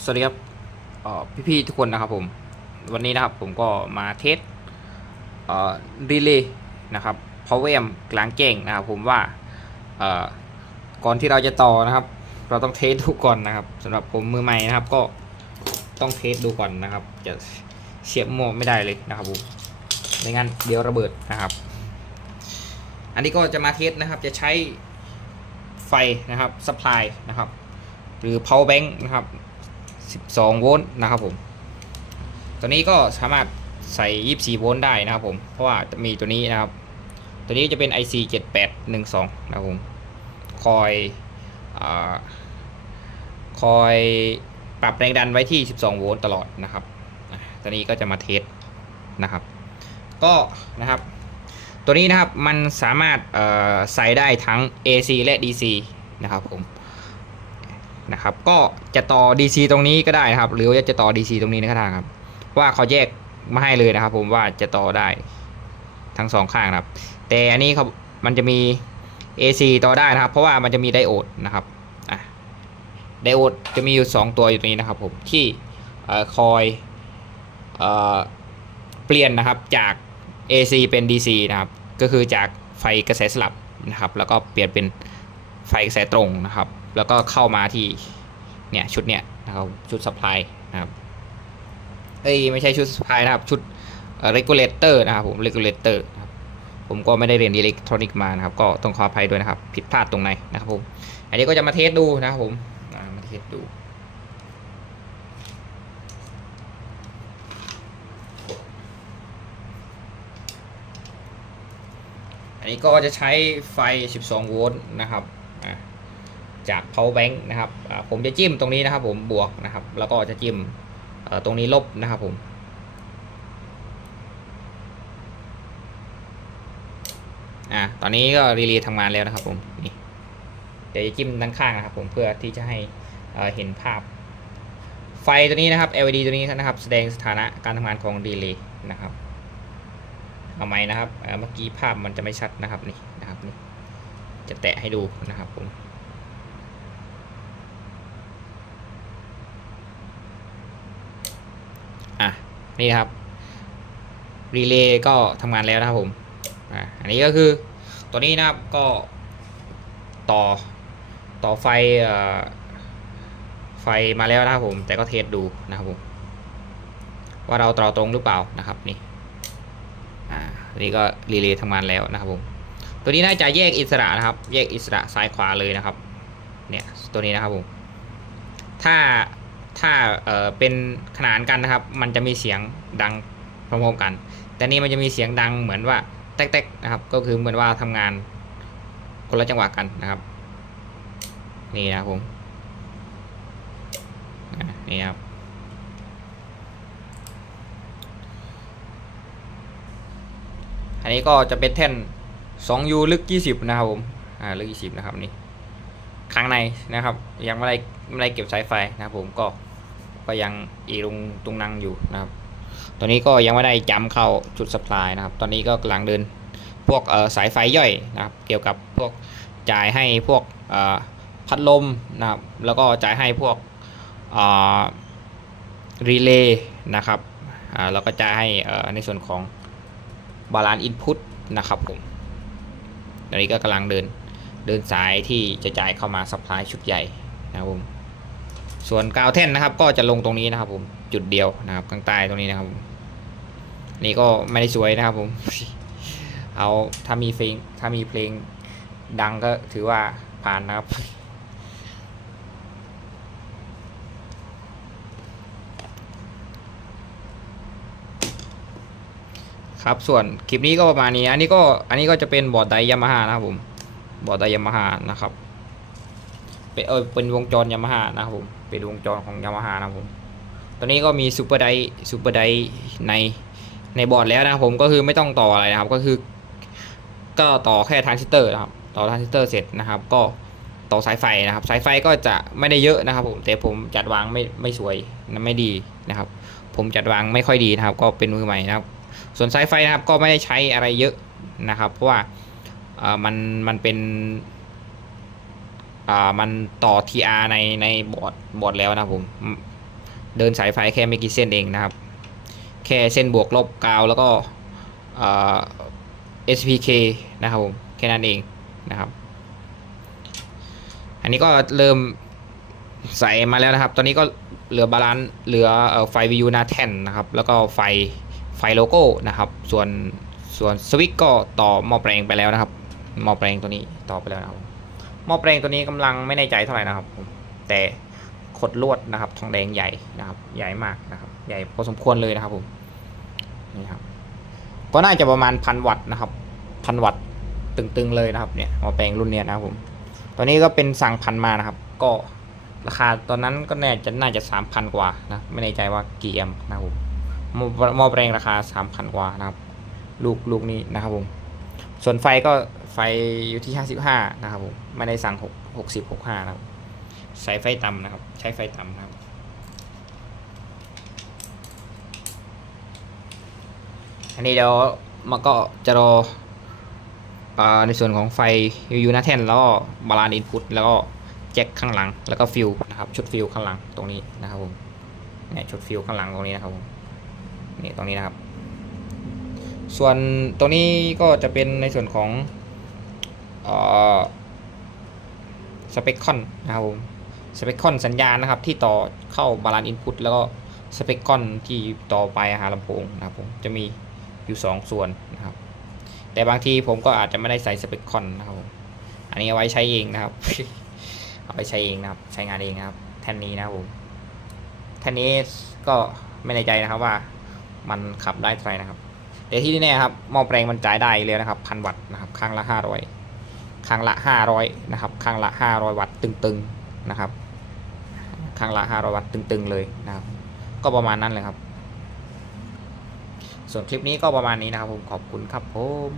สวัสดีครับเอ่พี่ๆทุกคนนะครับผมวันนี้นะครับผมก็มาเทสเอ่อรีเลย์นะครับ power amp กลางแจ้งนะครับผมว่าก่อนที่เราจะต่อนะครับ เราต้องเทสดูก่อนนะครับสำหรับผมมือใหม่นะครับก็ต้องเทสดูก่อนนะครับ จะเสียบโมวไม่ได้เลยนะครับผมไม่งั้นเดี๋ยวระเบิดนะครับ อันนี้ก็จะมาเทสนะครับจะใช้ไฟนะครับ supply นะครับหรือ power bank นะครับ 12 โวลต์นะครับผม ตัวนี้ก็สามารถใส่ 24 โวลต์ได้นะครับผม เพราะว่าจะมีตัวนี้นะครับ ตัวนี้จะเป็น IC 7812 นะครับผมคอยอคอยปรับแรงดันไว้ที่ 12 โวลต์ตลอดนะครับตัวนี้ก็จะมาเทสนะครับ ก็นะครับ ตัวนี้นะครับมันสามารถใส่ได้ทั้ง AC และ DC นะครับผม นะครับก็จะต่อ DC ตรงนี้ก็ได้นะครับ หรือว่าจะต่อ DC ตรงนี้ก็ได้ครับ ว่าเขาแยกมาให้เลยนะครับ ผมว่าจะต่อได้ทั้งสองข้างครับ แต่อันนี้เขามันจะมี AC ต่อได้นะครับ เพราะว่ามันจะมีไดโอดนะครับอะไดโอดจะมีอยู่ 2 ตัวอยู่ตรงนี้นะครับผมที่คอยเอ่อเปลี่ยนนะครับจาก AC เป็น DC นะครับ ก็คือจากไฟกระแสสลับนะครับ แล้วก็เปลี่ยนเป็นไฟกระแสตรงนะครับ แล้วก็เข้ามาที่เนี่ยชุดเนี่ยนะครับชุด supply นะครับเอ้ยไม่ใช่ชุด supply นะครับชุดเอ่อ regulator นะครับผม regulator นะครับผมก็ไม่ได้เรียนอิเล็กทรอนิกส์มานะครับ ก็ต้องขออภัยด้วยนะครับ ผิดพลาดตรงไหนนะครับผมอันนี้ก็จะมาเทสดูนะครับผมอ่ามาเทสดูอันนี้ก็จะใช้ไฟ 12 โวลต์นะครับอ่า จาก power bank นะครับผมจะจิ้มตรงนี้นะครับผมบวกนะครับแล้วก็จะจิ้มตรงนี้ลบนะครับผมอ่าตอนนี้ก็รีเลย์ทำงานแล้วนะครับผมนี่เดี๋ยวจะจิ้มด้านข้างนะครับผมเพื่อที่จะให้เเห็นภาพ ไฟตัวนี้นะครับ LED ตัวนี้นะครับ แสดงสถานะการทำงานของรีเลย์นะครับเอาไหมนะครับเเมื่อกี้ภาพมันจะไม่ชัดนะครับนี่นะครับนี่จะแตะให้ดูนะครับผม อะ นี่ครับรีเลย์ก็ทำงานแล้วนะครับผมอันนี้ก็คือตัวนี้นะครับก็ต่อต่อไฟอไฟมาแล้วนะครับผม แต่ก็เทสดูนะครับผม ว่าเราต่อตรงหรือเปล่านะครับนี่อ่าอันนี้ก็รีเลย์ทำงานแล้วนะครับผม ตัวนี้น่าจะแยกอิสระนะครับ แยกอิสระซ้ายขวาเลยนะครับ เนี่ยตัวนี้นะครับผม ถ้า ถ้าเอ่อเป็นขนานกันนะครับ มันจะมีเสียงดังพร้อมๆกัน แต่นี่มันจะมีเสียงดังเหมือนว่าแต๊กๆนะครับ ก็คือเหมือนว่าทำงานคนละจังหวะกันนะครับ นี่นะครับผมนี่ครับอันนี้ก็จะเป็นแท่น 2U ลึก 20 นะครับผม อ่า ลึก 20 นะครับนี่ ข้างในนะครับ ยังไม่ได้ไม่ได้เก็บสายไฟนะครับผมก็ก็ยังอีรุงตุงนังอยู่นะครับ ตัวนี้ก็ยังไม่ได้จำเข้าจุดสปายนะครับ ตอนนี้ก็กำลังเดินพวกเอ่อสายไฟย่อยนะครับเกี่ยวกับพวกจ่ายให้พวกเอ่อพัดลมนะครับแล้วก็จ่ายให้พวกรีเลย์นะครับอ่าแล้วก็จ่ายให้เอ่อในส่วนของบาลานซ์อินพุตนะครับผมตอนนี้ก็กำลังเดิน เดินสายที่จะจ่ายเข้ามาซัพพลายชุดใหญ่นะครับผมส่วนกาวแท่นนะครับ ก็จะลงตรงนี้นะครับ ผมจุดเดียวนะครับข้างใต้ตรงนี้นะครับผมนี่ก็ไม่ได้สวยนะครับผม เอาถ้ามีเพลงถ้ามีเพลงดังก็ถือว่าผ่านนะครับครับส่วนคลิปนี้ก็ประมาณนี้ อันนี้ก็อันนี้ก็จะเป็นบอร์ดไดยามาฮ่านะครับผม บอร์ดยามาฮ่านะครับเป็นเออเป็นวงจรยามาฮ่านะครับผมเป็นวงจรของยามาฮ่านะครับผมตัวนี้ก็มีซูเปอร์ไดซูเปอร์ไดในในบอร์ดแล้วนะครับผมก็คือไม่ต้องต่ออะไรนะครับก็คือ ก็ต่อแค่ทรานซิสเตอร์นะครับต่อทรานซิสเตอร์เสร็จนะครับ ก็ต่อสายไฟนะครับ สายไฟก็จะไม่ได้เยอะนะครับผมแต่ผมจัดวางไม่ไม่สวยไม่ดีนะครับ ผมจัดวางไม่ค่อยดีนะครับ ก็เป็นมือใหม่นะครับ ส่วนสายไฟนะครับก็ไม่ได้ใช้อะไรเยอะนะครับ เพราะว่า มันมันเป็นมันต่อ TR ในในบอร์ดบอร์ดแล้วนะผม เดินสายไฟแค่ไม่กี่เส้นเองนะครับ แค่เส้นบวกลบกาวแล้วก็ SPK นะครับผม แค่นั้นเองนะครับ อันนี้ก็เริ่มใส่มาแล้วนะครับ ตอนนี้ก็เหลือบาลานซ์เหลือไฟ VU หน้าแทนนะครับ แล้วก็ไฟไฟโลโก้นะครับ ส่วนส่วนสวิตช์ก็ต่อหม้อแปลงไปแล้วนะครับ หม้อแปลงตัวนี้ต่อไปแล้วนะครับหม้อแปลงตัวนี้กำลังไม่แน่ใจเท่าไหร่นะครับผมแต่ขดลวดนะครับ ทองแดงใหญ่นะครับ ใหญ่มากนะครับ ใหญ่พอสมควรเลยนะครับผมนี่ครับก็น่าจะประมาณพันวัตต์นะครับพันวัตต์ตึงๆเลยนะครับเนี่ยหม้อแปลงรุ่นเนี้ยนะครับผมตอนนี้ก็เป็นสั่งพันมานะครับ ก็ราคาตอนนั้นก็น่าจะน่าจะสามพันกว่านะไม่แน่ใจว่ากี่แอมป์นะครับผมหม้อหม้อแปลงราคาสามพันกว่านะครับ ลูกลูกนี้นะครับผมส่วนไฟก็ ไฟอยู่ที่ห้าสิบห้านะครับผมไม่ได้สั่งหกหกสิบหกห้านะครับ ใช้ไฟต่ำนะครับ ใช้ไฟต่ำนะครับอันนี้เดี๋ยวมันก็จะรอในส่วนของไฟยูหน้าแท่นแล้วก็บาลานอินพุตแล้วก็แจ็คข้างหลังแล้วก็ฟิลนะครับชุดฟิลข้างหลังตรงนี้นะครับผมเนี่ยชุดฟิลข้างหลังตรงนี้นะครับผมนี่ตรงนี้นะครับ ส่วนตรงนี้ก็จะเป็นในส่วนของ สเปคคอนนะครับผมสเปคคอนสัญญาณนะครับ ที่ต่อเข้าบาลานซ์อินพุตแล้วก็สเปคคอนที่ต่อไปหาลำโพงนะครับผมจะมีอยู่ 2 ส่วนนะครับ แต่บางทีผมก็อาจจะไม่ได้ใส่สเปคคอนนะครับผมอันนี้เอาไว้ใช้เองนะครับ เอาไปใช้เองนะครับ ใช้งานเองนะครับ แท่นนี้นะครับผมแท่นนี้ก็ไม่ในใจนะครับว่ามันขับได้เท่าไหร่นะครับแต่ที่แน่ครับหม้อแปลงมันจ่ายได้เลยนะครับพันวัตต์นะครับข้างละห้าร้อย ข้างละ 500 นะครับข้างละ 500 วัตต์ตึงๆนะครับข้างละ 500 วัตต์ตึงๆเลยนะครับ ก็ประมาณนั้นเลยครับ ส่วนคลิปนี้ก็ประมาณนี้นะครับผม ขอบคุณครับผม